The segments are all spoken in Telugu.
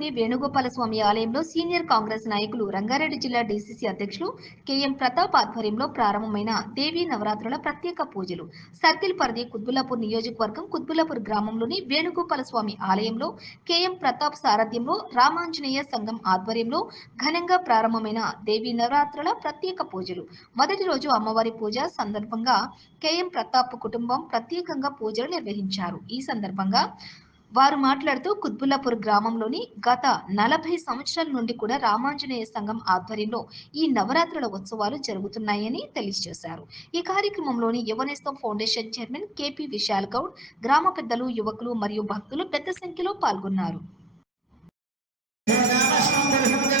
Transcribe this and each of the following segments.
నగరంలోని వేణుగోపాల స్వామి ఆలయంలో సీనియర్ కాంగ్రెస్ నాయకులు రంగారెడ్డి జిల్లా డీసీసీ అధ్యక్షులు కెఎం ప్రతాప్ ఆధ్వర్యంలో ప్రారంభమైన దేవీ నవరాత్రుల ప్రత్యేక పూజలు. సర్కిల్ పరిధి కుద్బులాపూర్ నియోజకవర్గం కుద్బులాపూర్ గ్రామంలోని వేణుగోపాల స్వామి ఆలయంలో కెఎం ప్రతాప్ సారథ్యంలో రామాంజనేయ సంఘం ఆధ్వర్యంలో ఘనంగా ప్రారంభమైన దేవీ నవరాత్రుల ప్రత్యేక పూజలు. మొదటి రోజు అమ్మవారి పూజ సందర్భంగా కెఎం ప్రతాప్ కుటుంబం ప్రత్యేకంగా పూజలు నిర్వహించారు. ఈ సందర్భంగా వారు మాట్లాడుతూ కుత్బుల్లాపూర్ గ్రామంలోని గత నలభై సంవత్సరాల నుండి కూడా రామాంజనేయ సంఘం ఆధ్వర్యంలో ఈ నవరాత్రుల ఉత్సవాలు జరుగుతున్నాయని తెలియజేశారు. ఈ కార్యక్రమంలోని Yuvanestham foundation chairman KP Vishal Goud గ్రామ పెద్దలు యువకులు మరియు భక్తులు పెద్ద సంఖ్యలో పాల్గొన్నారు. నమః ఓం గజగన్నిగాయ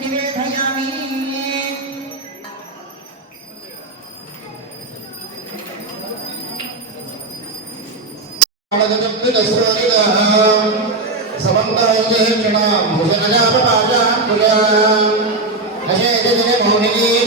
प्रतिवेदयामि समन्तायः प्रणाम् भुजनजापपाजाम् पुरा हशेजने मोहिनी